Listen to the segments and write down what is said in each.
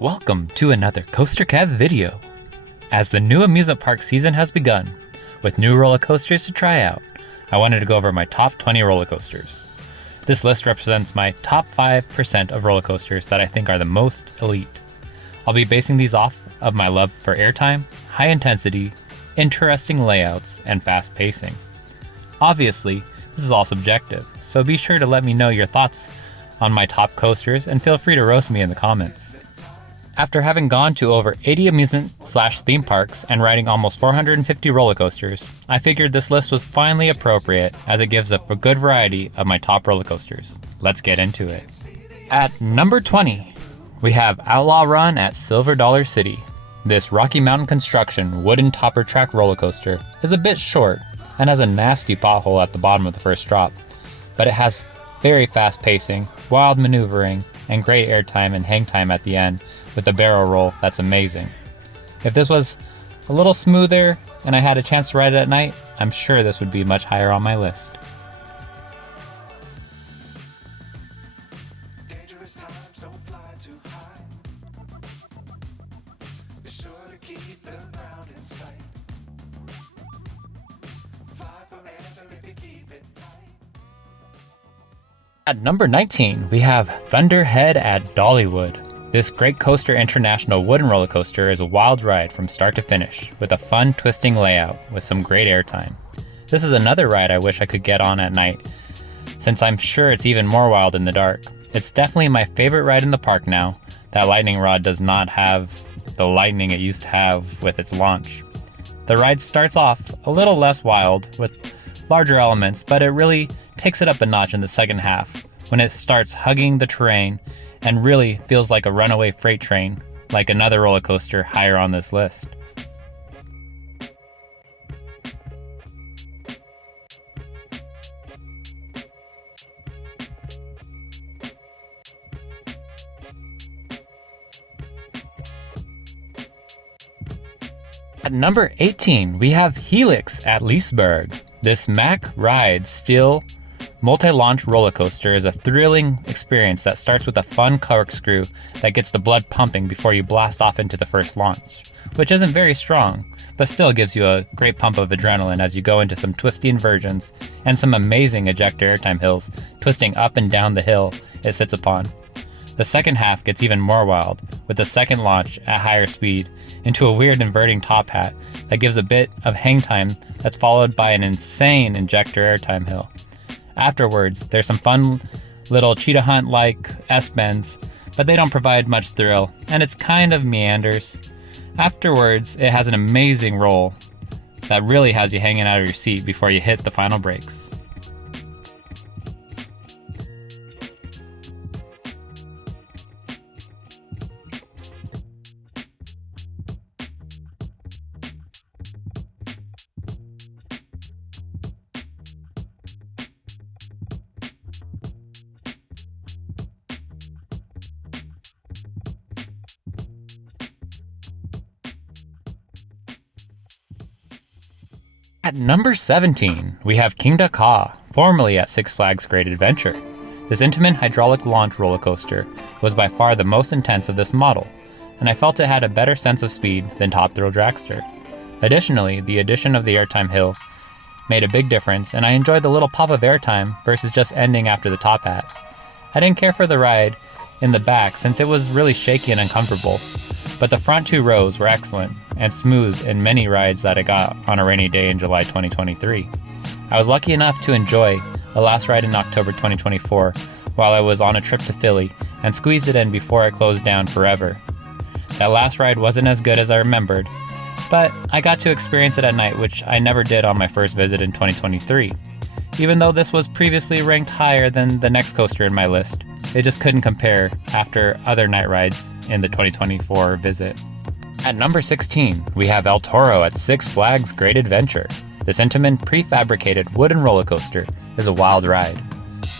Welcome to another CoasterKev video. As the new amusement park season has begun, with new roller coasters to try out, I wanted to go over my top 20 roller coasters. This list represents my top 5% of roller coasters that I think are the most elite. I'll be basing these off of my love for airtime, high intensity, interesting layouts, and fast pacing. Obviously, this is all subjective, so be sure to let me know your thoughts on my top coasters and feel free to roast me in the comments. After having gone to over 80 amusement/theme parks and riding almost 450 roller coasters, I figured this list was finally appropriate as it gives a good variety of my top roller coasters. Let's get into it. At number 20, we have Outlaw Run at Silver Dollar City. This Rocky Mountain construction wooden topper track roller coaster is a bit short and has a nasty pothole at the bottom of the first drop, but it has very fast pacing, wild maneuvering, and great airtime and hang time at the end with a barrel roll that's amazing. If this was a little smoother and I had a chance to ride it at night, I'm sure this would be much higher on my list. Dangerous times don't fly too high. Be sure to keep the ground in sight. Fly forever if you keep it tight. At number 19, we have Thunderhead at Dollywood. This Great Coaster International wooden roller coaster is a wild ride from start to finish, with a fun twisting layout with some great airtime. This is another ride I wish I could get on at night, since I'm sure it's even more wild in the dark. It's definitely my favorite ride in the park now. That lightning rod does not have the lightning it used to have with its launch. The ride starts off a little less wild with larger elements, but it really takes it up a notch in the second half when it starts hugging the terrain and really feels like a runaway freight train, like another roller coaster higher on this list. At number 18, we have Helix at Leesburg. This Mack Ride Steel multi-launch roller coaster is a thrilling experience that starts with a fun corkscrew that gets the blood pumping before you blast off into the first launch, which isn't very strong, but still gives you a great pump of adrenaline as you go into some twisty inversions and some amazing ejector airtime hills twisting up and down the hill it sits upon. The second half gets even more wild, with the second launch at higher speed into a weird inverting top hat that gives a bit of hang time that's followed by an insane ejector airtime hill. Afterwards, there's some fun little cheetah hunt-like S-bends, but they don't provide much thrill, and it's kind of meanders. Afterwards, it has an amazing roll that really has you hanging out of your seat before you hit the final brakes. At number 17, we have Kingda Ka, formerly at Six Flags Great Adventure. This Intamin hydraulic launch roller coaster was by far the most intense of this model, and I felt it had a better sense of speed than Top Thrill Dragster. Additionally, the addition of the airtime hill made a big difference, and I enjoyed the little pop of airtime versus just ending after the top hat. I didn't care for the ride in the back since it was really shaky and uncomfortable, but the front two rows were excellent and smooth in many rides that I got on a rainy day in July 2023. I was lucky enough to enjoy the last ride in October 2024 while I was on a trip to Philly and squeezed it in before it closed down forever. That last ride wasn't as good as I remembered, but I got to experience it at night, which I never did on my first visit in 2023. Even though this was previously ranked higher than the next coaster in my list, it just couldn't compare after other night rides in the 2024 visit. At number 16, we have El Toro at Six Flags Great Adventure. This Intamin prefabricated wooden roller coaster is a wild ride.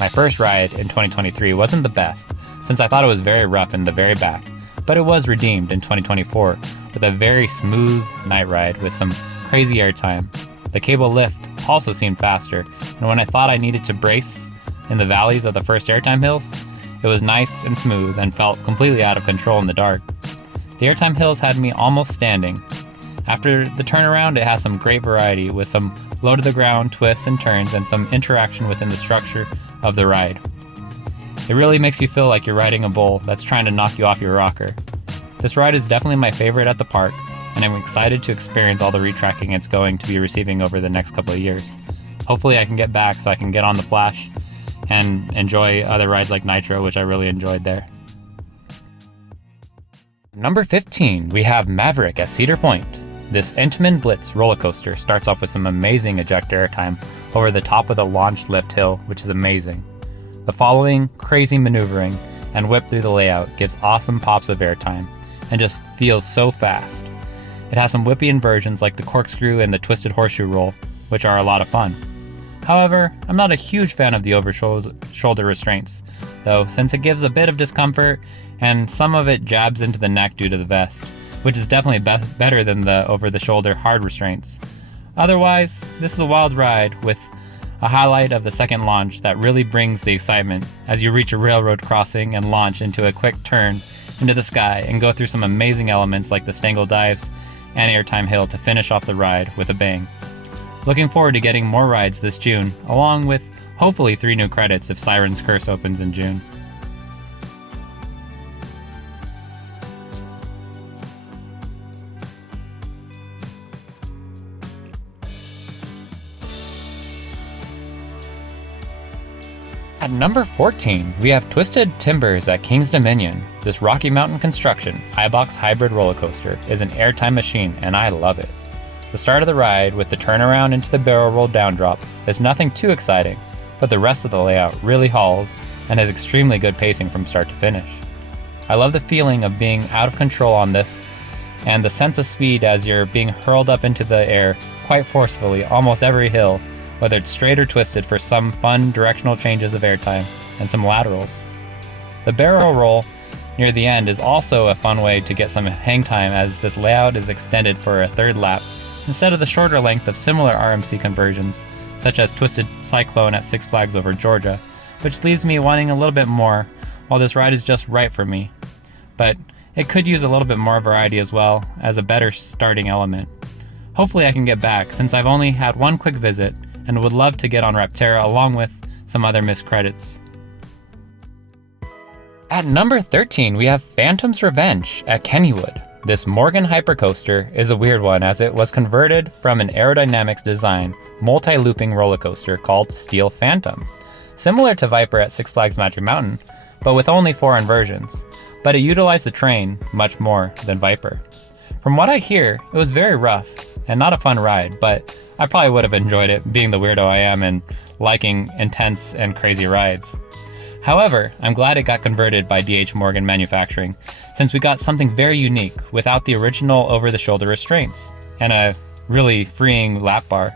My first ride in 2023 wasn't the best, since I thought it was very rough in the very back, but it was redeemed in 2024 with a very smooth night ride with some crazy airtime. The cable lift also seemed faster, and when I thought I needed to brace in the valleys of the first airtime hills, it was nice and smooth and felt completely out of control in the dark. The airtime hills had me almost standing. After the turnaround, it has some great variety with some low to the ground twists and turns and some interaction within the structure of the ride. It really makes you feel like you're riding a bull that's trying to knock you off your rocker. This ride is definitely my favorite at the park, and I'm excited to experience all the retracking it's going to be receiving over the next couple of years. Hopefully I can get back so I can get on the Flash and enjoy other rides like Nitro, which I really enjoyed there. Number 15, we have Maverick at Cedar Point. This Intamin Blitz roller coaster starts off with some amazing ejector airtime over the top of the launch lift hill, which is amazing. The following crazy maneuvering and whip through the layout gives awesome pops of airtime and just feels so fast. It has some whippy inversions like the corkscrew and the twisted horseshoe roll, which are a lot of fun. However, I'm not a huge fan of the over-shoulder restraints, though, since it gives a bit of discomfort and some of it jabs into the neck due to the vest, which is definitely better than the over-the-shoulder hard restraints. Otherwise, this is a wild ride with a highlight of the second launch that really brings the excitement as you reach a railroad crossing and launch into a quick turn into the sky and go through some amazing elements like the stangle dives and airtime hill to finish off the ride with a bang. Looking forward to getting more rides this June, along with hopefully 3 new credits if Siren's Curse opens in June. At number 14, we have Twisted Timbers at King's Dominion. This Rocky Mountain Construction iBox hybrid roller coaster is an airtime machine, and I love it. The start of the ride with the turnaround into the barrel roll down drop is nothing too exciting, but the rest of the layout really hauls and has extremely good pacing from start to finish. I love the feeling of being out of control on this and the sense of speed as you're being hurled up into the air quite forcefully almost every hill, whether it's straight or twisted for some fun directional changes of airtime and some laterals. The barrel roll near the end is also a fun way to get some hang time as this layout is extended for a third lap instead of the shorter length of similar RMC conversions, such as Twisted Cyclone at Six Flags Over Georgia, which leaves me wanting a little bit more while this ride is just right for me. But it could use a little bit more variety as well as a better starting element. Hopefully I can get back since I've only had one quick visit and would love to get on Rapterra along with some other missed credits. At number 13, we have Phantom's Revenge at Kennywood. This Morgan Hypercoaster is a weird one as it was converted from an aerodynamics design multi-looping roller coaster called Steel Phantom, similar to Viper at Six Flags Magic Mountain, but with only 4 inversions. But it utilized the train much more than Viper. From what I hear, it was very rough and not a fun ride, but I probably would have enjoyed it being the weirdo I am and liking intense and crazy rides. However, I'm glad it got converted by DH Morgan Manufacturing since we got something very unique without the original over-the-shoulder restraints and a really freeing lap bar.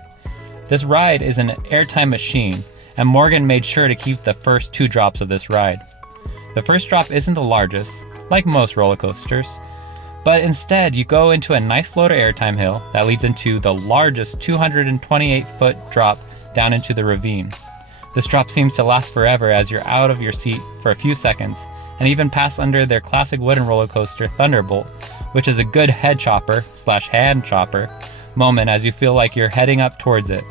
This ride is an airtime machine, and Morgan made sure to keep the first 2 drops of this ride. The first drop isn't the largest, like most roller coasters, but instead you go into a nice floater airtime hill that leads into the largest 228-foot drop down into the ravine. This drop seems to last forever as you're out of your seat for a few seconds and even pass under their classic wooden roller coaster Thunderbolt, which is a good head chopper / hand chopper moment as you feel like you're heading up towards it.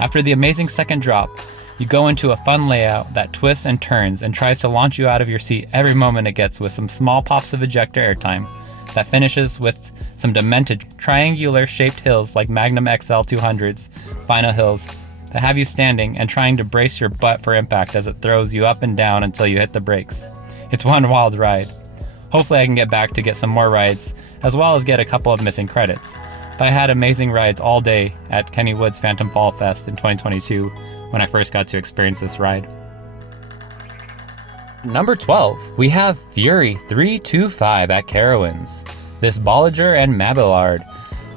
After the amazing second drop, you go into a fun layout that twists and turns and tries to launch you out of your seat every moment it gets with some small pops of ejector airtime that finishes with some demented triangular shaped hills like Magnum XL 200's final hills that have you standing and trying to brace your butt for impact as it throws you up and down until you hit the brakes. It's one wild ride. Hopefully I can get back to get some more rides as well as get a couple of missing credits. But I had amazing rides all day at Kennywood's Phantom Fall Fest in 2022 when I first got to experience this ride. Number 12, we have Fury 325 at Carowinds. This Bolliger and Mabillard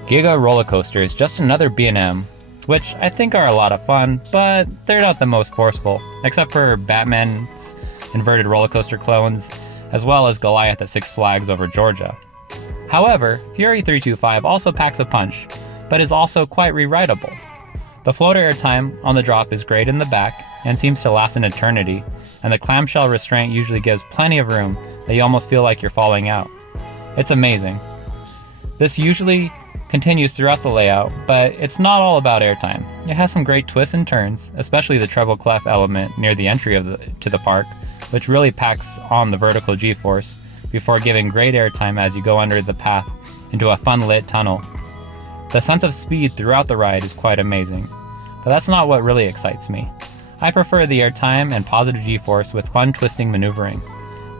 Giga roller coaster is just another B&M, which I think are a lot of fun, but they're not the most forceful, except for Batman's inverted roller coaster clones, as well as Goliath at Six Flags Over Georgia. However, Fury 325 also packs a punch, but is also quite rewritable. The floater airtime on the drop is great in the back and seems to last an eternity, and the clamshell restraint usually gives plenty of room that you almost feel like you're falling out. It's amazing. This usually continues throughout the layout, but it's not all about airtime. It has some great twists and turns, especially the treble clef element near the entry to the park, which really packs on the vertical G-force before giving great airtime as you go under the path into a fun lit tunnel. The sense of speed throughout the ride is quite amazing, but that's not what really excites me. I prefer the airtime and positive G-force with fun twisting maneuvering.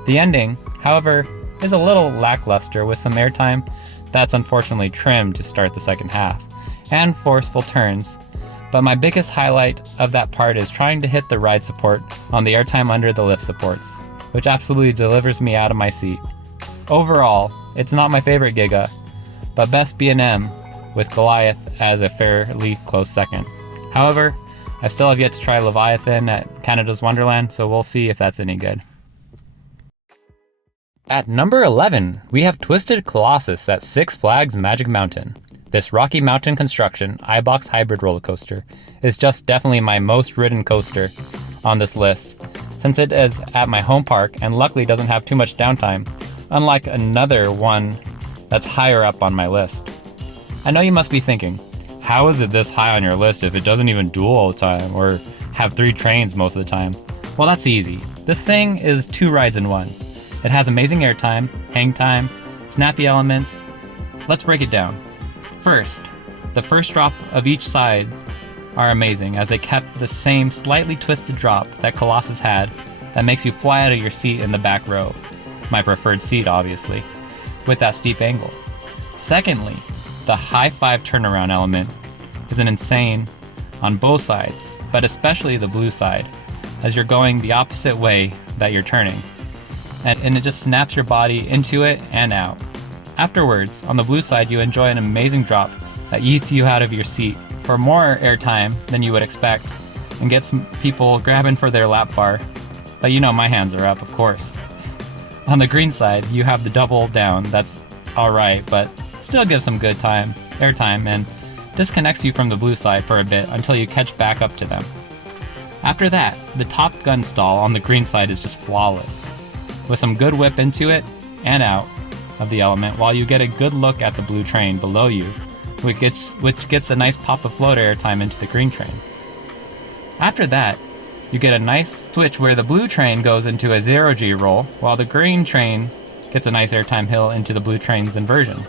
The ending, however, is a little lackluster with some airtime that's unfortunately trimmed to start the second half, and forceful turns, but my biggest highlight of that part is trying to hit the ride support on the airtime under the lift supports, which absolutely delivers me out of my seat. Overall, it's not my favorite Giga, but best B&M with Goliath as a fairly close second. However, I still have yet to try Leviathan at Canada's Wonderland, so we'll see if that's any good. At number 11, we have Twisted Colossus at Six Flags Magic Mountain. This Rocky Mountain construction iBox hybrid roller coaster is just definitely my most ridden coaster on this list, since it is at my home park and luckily doesn't have too much downtime, unlike another one that's higher up on my list. I know you must be thinking, how is it this high on your list if it doesn't even duel all the time or have 3 trains most of the time? Well, that's easy. This thing is 2 rides in one. It has amazing airtime, hang time, snappy elements. Let's break it down. First, the first drop of each side are amazing as they kept the same slightly twisted drop that Colossus had that makes you fly out of your seat in the back row. My preferred seat, obviously, with that steep angle. Secondly, the high 5 turnaround element is an insane on both sides, but especially the blue side, as you're going the opposite way that you're turning. And it just snaps your body into it and out. Afterwards, on the blue side, you enjoy an amazing drop that yeets you out of your seat for more airtime than you would expect and gets people grabbing for their lap bar. But you know my hands are up, of course. On the green side, you have the double down that's alright, but still gives some good airtime and disconnects you from the blue side for a bit until you catch back up to them. After that, the Top Gun stall on the green side is just flawless, with some good whip into it and out of the element while you get a good look at the blue train below you, which gets a nice pop of float airtime into the green train. After that, you get a nice switch where the blue train goes into a 0G roll while the green train gets a nice airtime hill into the blue train's inversion.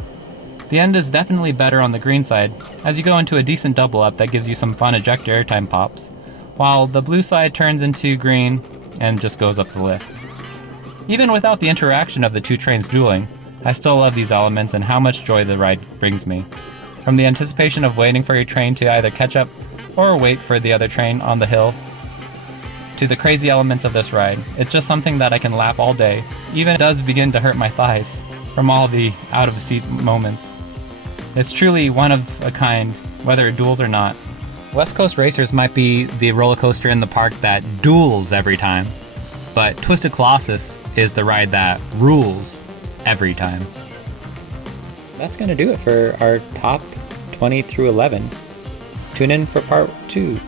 The end is definitely better on the green side as you go into a decent double up that gives you some fun ejector airtime pops, while the blue side turns into green and just goes up the lift. Even without the interaction of the 2 trains dueling, I still love these elements and how much joy the ride brings me. From the anticipation of waiting for your train to either catch up or wait for the other train on the hill, to the crazy elements of this ride, it's just something that I can lap all day. Even it does begin to hurt my thighs from all the out-of-seat moments. It's truly one of a kind, whether it duels or not. West Coast Racers might be the roller coaster in the park that duels every time, but Twisted Colossus is the ride that rules every time. That's going to do it for our top 20 through 11. Tune in for part 2.